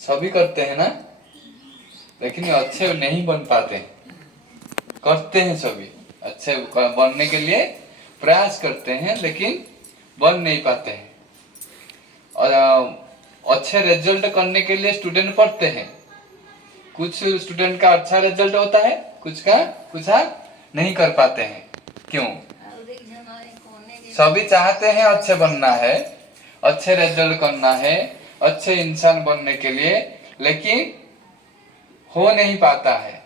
सभी करते हैं ना, लेकिन ये अच्छे नहीं बन पाते। करते हैं सभी, अच्छे बनने के लिए प्रयास करते हैं, लेकिन बन नहीं पाते हैं। और अच्छे रिजल्ट करने के लिए स्टूडेंट पढ़ते हैं। कुछ स्टूडेंट का अच्छा रिजल्ट होता है, कुछ का कुछ नहीं कर पाते हैं। क्यों? सभी चाहते हैं अच्छे बनना है, अच्छे रिजल्ट करना है, अच्छे इंसान बनने के लिए, लेकिन हो नहीं पाता है।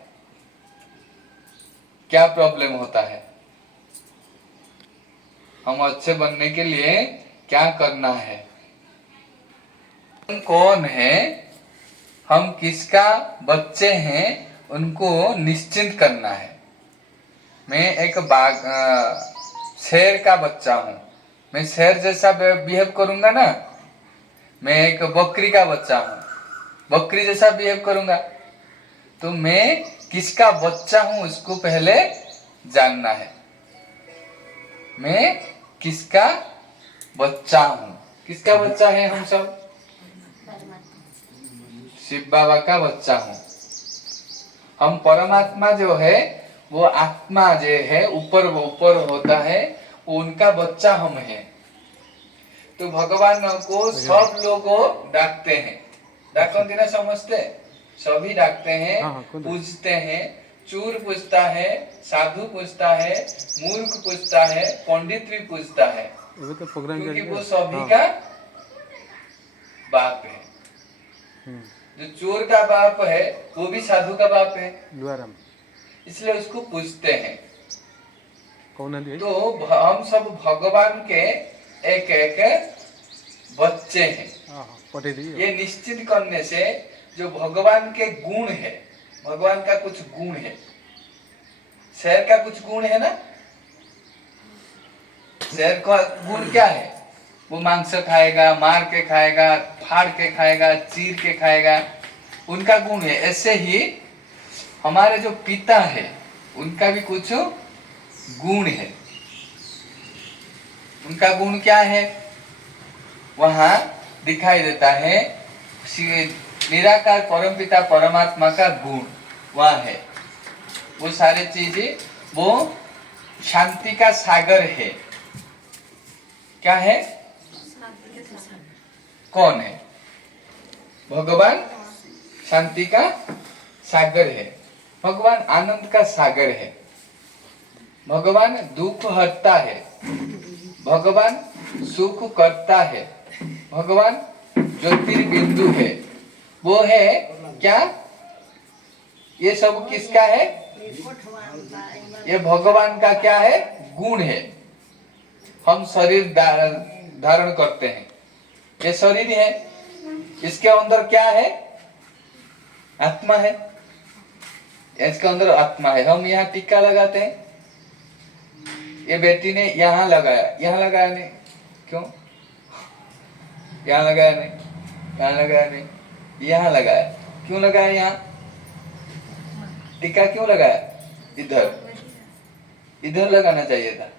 क्या प्रॉब्लम होता है? हम अच्छे बनने के लिए क्या करना है? कौन है, हम किसका बच्चे हैं, उनको निश्चिंत करना है। मैं एक शेर का बच्चा हूँ, मैं शेर जैसा बिहेव करूंगा ना। मैं एक बकरी का बच्चा हूँ, बकरी जैसा बिहेव करूंगा। तो मैं किसका बच्चा हूँ उसको पहले जानना है। मैं किसका बच्चा हूँ? किसका बच्चा है हम सब? शिव बाबा का बच्चा हूँ। हम परमात्मा जो है, वो आत्मा जो है ऊपर होता है, उनका बच्चा हम हैं। तो भगवान को सब लोग डाकते हैं, डाकते ना, समझते? सभी डाकते हैं, पूजते हैं। चूर पूजता है, साधु पूजता है, मूर्ख पूजता है, पंडित भी पूजता है, क्योंकि वो सभी का बाप है। जो चोर का बाप है वो भी साधु का बाप है, इसलिए उसको पूजते हैं। तो हम सब भगवान के एक एक बच्चे हैं। ये निश्चित करने से जो भगवान के गुण है, भगवान का कुछ गुण है, शेर का कुछ गुण है ना। शेर का गुण क्या है? वो मांस खाएगा, मार के खाएगा, फाड़ के खाएगा, चीर के खाएगा, उनका गुण है। ऐसे ही हमारे जो पिता है उनका भी कुछ गुण है। उनका गुण क्या है? वहां दिखाई देता है, निराकार परमपिता परमात्मा का गुण वहां है। वो सारी चीजें, वो शांति का सागर है। क्या है? कौन है? भगवान शांति का सागर है, भगवान आनंद का सागर है, भगवान दुख हरता है, भगवान सुख करता है, भगवान ज्योतिर्बिंदु है। वो है क्या? ये सब किसका है? ये भगवान का क्या है? गुण है। हम शरीर धारण करते हैं, ये शरीर है, इसके अंदर क्या है? आत्मा है। इसके अंदर आत्मा है। हम यहाँ टीका लगाते हैं, ये बेटी ने यहाँ लगाया, यहाँ लगाया नहीं, क्यों? यहाँ लगाया नहीं, यहाँ लगाया नहीं, यहाँ लगाया, क्यों लगाया? यहाँ टीका क्यों लगाया? इधर, इधर लगाना चाहिए था,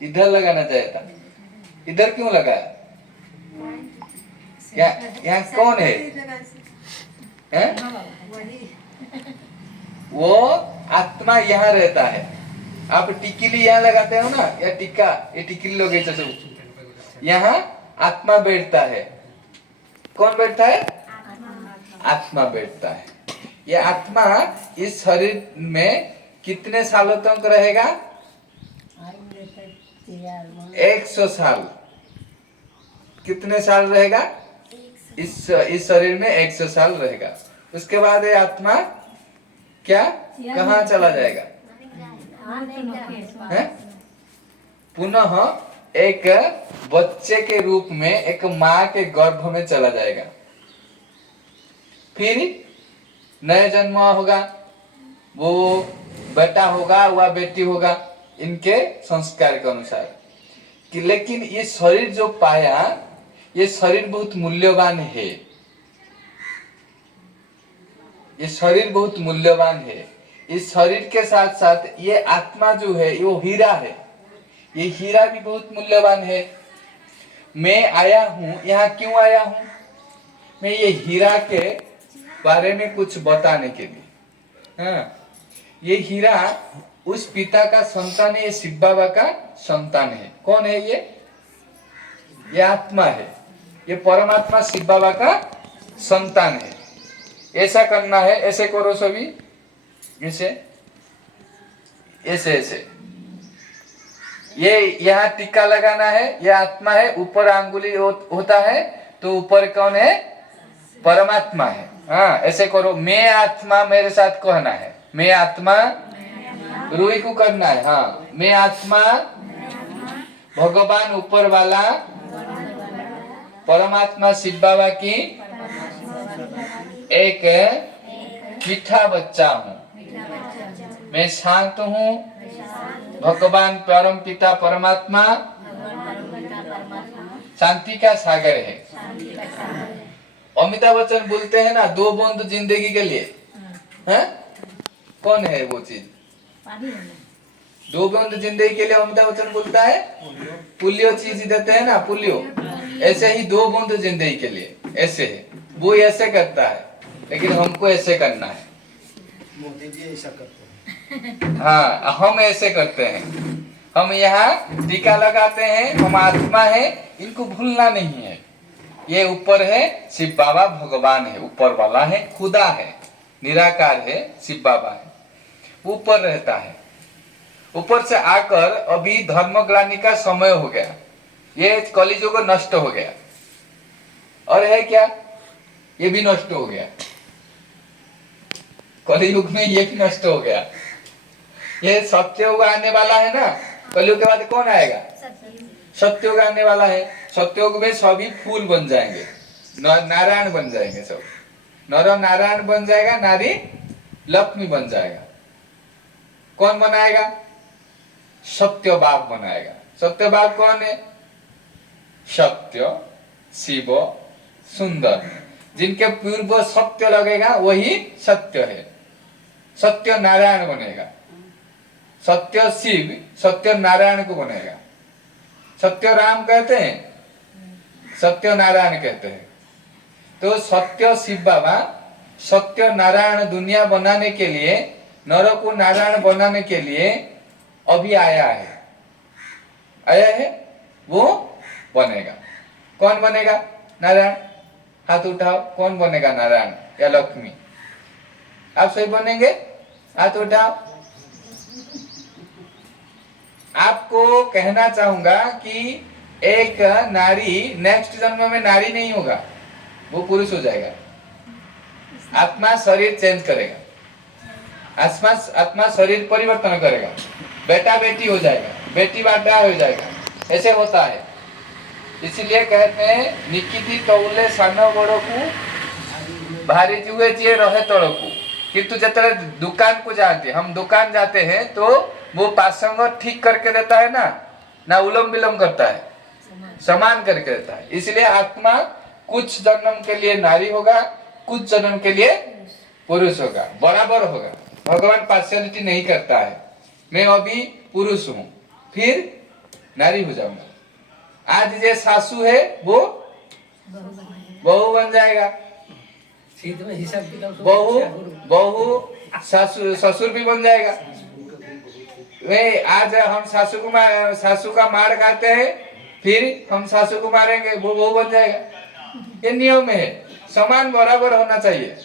इधर लगाना चाहिए था, इधर क्यों लगाया? यहाँ कौन है? वो आत्मा यहाँ रहता है। आप टिकली यहाँ लगाते हो ना, या टिक्का, ये टिकली लोग यहाँ आत्मा बैठता है। कौन बैठता है? आत्मा बैठता है। ये आत्मा इस शरीर में कितने सालों तक रहेगा? 100 साल। कितने साल रहेगा? इस शरीर में 100 साल रहेगा। उसके बाद ये आत्मा क्या, कहाँ चला जाएगा? है? पुनः एक बच्चे के रूप में एक माँ के गर्भ में चला जाएगा। फिर नया जन्म होगा, वो बेटा होगा वह बेटी होगा, इनके संस्कार के अनुसार। कि लेकिन ये शरीर जो पाया, ये शरीर बहुत मूल्यवान है। ये शरीर बहुत मूल्यवान है। इस शरीर के साथ साथ ये आत्मा जो है वो हीरा है। ये हीरा भी बहुत मूल्यवान है। मैं आया हूँ यहाँ, क्यों आया हूँ? में ये हीरा के बारे में कुछ बताने के लिए। हाँ, ये हीरा उस पिता का संतान है, ये शिव बाबा का संतान है। कौन है ये आत्मा है, ये परमात्मा शिव बाबा का संतान है। ऐसा करना है, ऐसे करो सभी, ऐसे ऐसे ऐसे। ये यहाँ टीका लगाना है, ये आत्मा है, ऊपर अंगुली होता है तो ऊपर कौन है? परमात्मा है। हाँ, ऐसे करो, मैं आत्मा, मेरे साथ कहना है, मैं आत्मा, रूही को करना है। हाँ, मैं आत्मा भगवान ऊपर वाला परमात्मा शिव बाबा की एक मीठा बच्चा हूँ। मैं शांत हूँ, भगवान परम पिता परमात्मा शांति का सागर है। अमिताभ बच्चन बोलते हैं ना, 2 बूंद जिंदगी के लिए। हैं? कौन है वो चीज? 2 बूंद जिंदगी के लिए अमिताभ बच्चन बोलता है, पोलियो चीज देते हैं ना, पोलियो। ऐसे ही 2 बूंद जिंदगी के लिए, ऐसे है। वो ऐसे करता है, लेकिन हमको ऐसे करना है। मोदी जी ऐसा करते हैं। हाँ, हम ऐसे करते हैं। हम यहाँ टीका लगाते हैं, हम आत्मा है, इनको भूलना नहीं है। ये ऊपर है, शिव बाबा भगवान है, ऊपर वाला है, खुदा है, निराकार है, शिव बाबा है, ऊपर रहता है। ऊपर से आकर अभी धर्मग्लानि का समय हो गया, ये कलियुग नष्ट हो गया। और है क्या? ये भी नष्ट हो गया। कलियुग में ये भी नष्ट हो गया। ये सत्ययुग आने वाला है ना, कलयुग के बाद कौन आएगा? सत्ययुग आने वाला है। सत्ययुग में सभी फूल बन जाएंगे, नारायण बन जाएंगे, सब नर नारायण बन जाएगा, नारी लक्ष्मी बन जाएगा। कौन बनाएगा? सत्यबाग बनाएगा। सत्यबाग कौन है? सत्य, शिव, सुंदर, जिनके पूर्व सत्य लगेगा वही सत्य है। सत्य नारायण बनेगा। सत्य शिव सत्य नारायण को बनेगा। सत्य राम कहते हैं, सत्य नारायण कहते हैं। तो सत्य शिव बाबा सत्य नारायण दुनिया बनाने के लिए, नर को नारायण बनाने के लिए अभी आया है, वो बनेगा। कौन बनेगा नारायण? हाथ उठाओ, कौन बनेगा नारायण या लक्ष्मी? आप सही बनेंगे? हाथ उठाओ। आपको कहना चाहूंगा कि एक नारी नेक्स्ट जन्म में नारी नहीं होगा, वो पुरुष हो जाएगा। आत्मा शरीर चेंज करेगा, आत्मा शरीर परिवर्तन करेगा, बेटा बेटी हो जाएगा, बेटी बेटा हो जाएगा, ऐसे होता है। इसलिए कहते हैं निकिति तौले सान बड़कू भारी जुए जिए रहे तड़कू। किंतु जब दुकान को जाते, हम दुकान जाते हैं तो वो पासंग ठीक करके देता है ना उलम विलम करता है, समान करके देता है। इसलिए आत्मा कुछ जन्म के लिए नारी होगा, कुछ जन्म के लिए पुरुष होगा, बराबर होगा। भगवान पार्शियलिटी नहीं करता है। मैं अभी पुरुष हूँ, फिर नारी हो जाऊंगा। आज जो सासू है वो बहू बन जाएगा, बहू ससुर भी बन जाएगा। वे आज हम सासू का मार खाते हैं, फिर हम सासू को मारेंगे, वो बहू बन जाएगा। ये नियम है, समान बराबर होना चाहिए।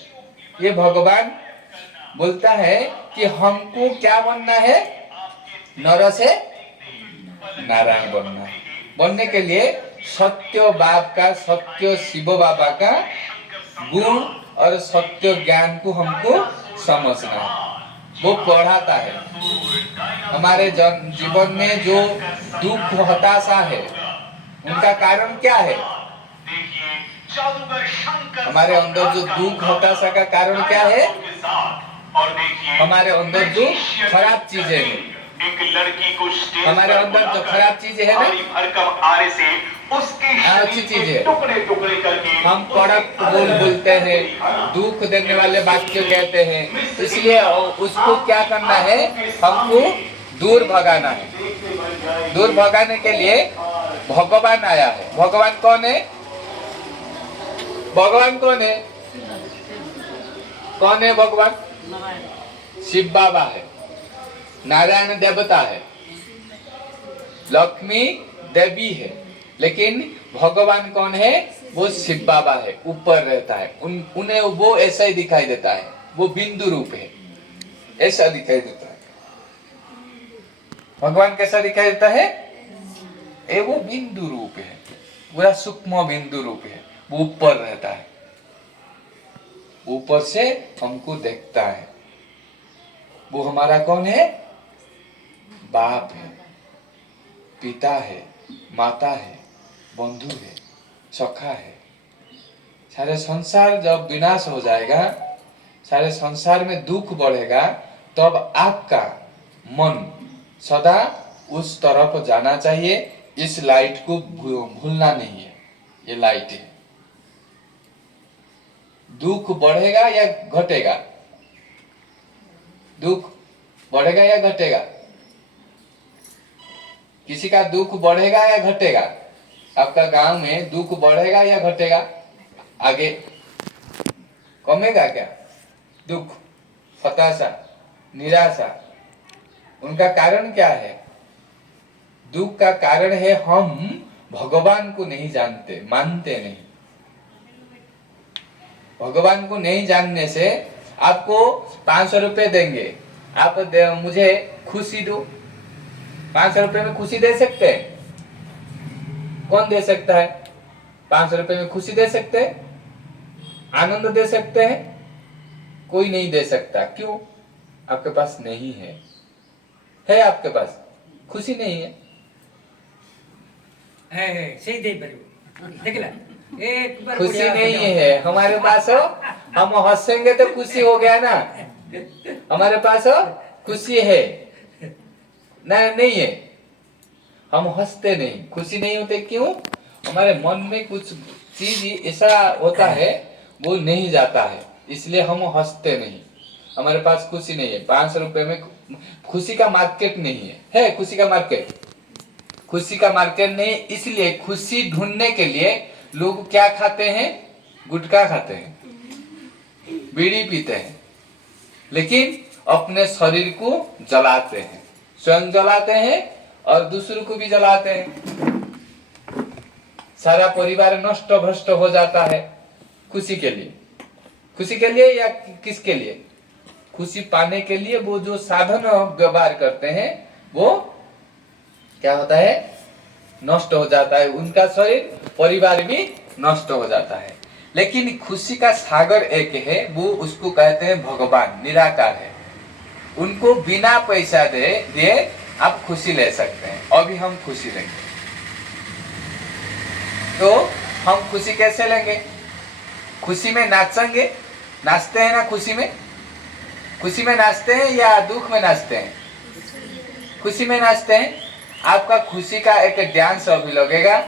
ये भगवान बोलता है कि हमको क्या बनना है? नर से नारायण बनना है। बनने के लिए सत्य बाप का, सत्य शिव बाबा का गुण और सत्य ज्ञान को हमको समझना है। वो पढ़ाता है। हमारे जीवन में जो दुख हताशा है, उनका कारण क्या है? हमारे अंदर जो दुख हताशा का कारण क्या है? हमारे अंदर जो खराब चीजें हैं, हमारे अंदर जो खराब चीजें है ना, अच्छी चीज है। हम कड़क बोलते हैं, दुख देने वाले वाक्य कहते हैं, इसलिए उसको क्या करना है? हमको दूर भगाना है। दूर भगाने के लिए भगवान आया है। भगवान कौन है? भगवान कौन है? कौन है भगवान? शिव बाबा है, नारायण देवता है, लक्ष्मी देवी है, लेकिन भगवान कौन है? वो शिव बाबा है, ऊपर रहता है। उन्हें वो ऐसा ही दिखाई देता है, वो बिंदु रूप है, ऐसा दिखाई देता है। भगवान कैसा दिखाई देता है? वो बिंदु रूप है, पूरा सूक्ष्म बिंदु रूप है, वो ऊपर रहता है, ऊपर से हमको देखता है। वो हमारा कौन है? बाप है, पिता है, माता है, बंधु है, सखा है। सारे संसार जब विनाश हो जाएगा, सारे संसार में दुख बढ़ेगा, तब आपका मन सदा उस तरफ जाना चाहिए। इस लाइट को भूलना नहीं है, ये लाइट है। दुख बढ़ेगा या घटेगा? दुख बढ़ेगा या घटेगा? किसी का दुख बढ़ेगा या घटेगा? आपका गांव में दुख बढ़ेगा या घटेगा? आगे कमेगा क्या? दुख, हताशा, निराशा, उनका कारण क्या है? दुख का कारण है हम भगवान को नहीं जानते, मानते नहीं। भगवान को नहीं जानने से आपको 500 रुपए देंगे, आप मुझे खुशी दो। 500 रुपए में खुशी दे सकते हैं? कौन दे सकता है? 500 रुपए में खुशी दे सकते हैं? आनंद दे सकते हैं? कोई नहीं दे सकता। क्यों? आपके पास नहीं है। है आपके पास? खुशी नहीं है। सही दे देखला एक बार खुशी नहीं है हमारे पास हो, हम हंसेंगे तो खुशी हो गया ना। हमारे पास हो, खुशी है ना? नहीं है, हम हंसते नहीं, खुशी नहीं होते। क्यों? हमारे मन में कुछ चीज ऐसा होता है, वो नहीं जाता है, इसलिए हम हंसते नहीं। हमारे पास खुशी नहीं है। 500 रुपए में खुशी का मार्केट नहीं है। है खुशी का मार्केट? खुशी का मार्केट नहीं, इसलिए खुशी ढूंढने के लिए लोग क्या खाते हैं? गुटखा खाते हैं, बीड़ी पीते हैं, लेकिन अपने शरीर को जलाते हैं, स्वयं जलाते हैं और दूसरों को भी जलाते हैं। सारा परिवार नष्ट भ्रष्ट हो जाता है खुशी के लिए। खुशी के लिए या किसके लिए? खुशी पाने के लिए वो जो साधन व्यवहार करते हैं, वो क्या होता है? नष्ट हो जाता है। उनका शरीर, परिवार भी नष्ट हो जाता है। लेकिन खुशी का सागर एक है, वो उसको कहते हैं भगवान, निराकार है। उनको बिना पैसा दिए आप खुशी ले सकते हैं। अभी हम खुशी लेंगे, तो हम खुशी कैसे लेंगे? खुशी में नाचेंगे। नाचते हैं ना खुशी में? खुशी में नाचते हैं या दुख में नाचते हैं? खुशी में नाचते हैं। आपका खुशी का एक डांस अभी लगेगा।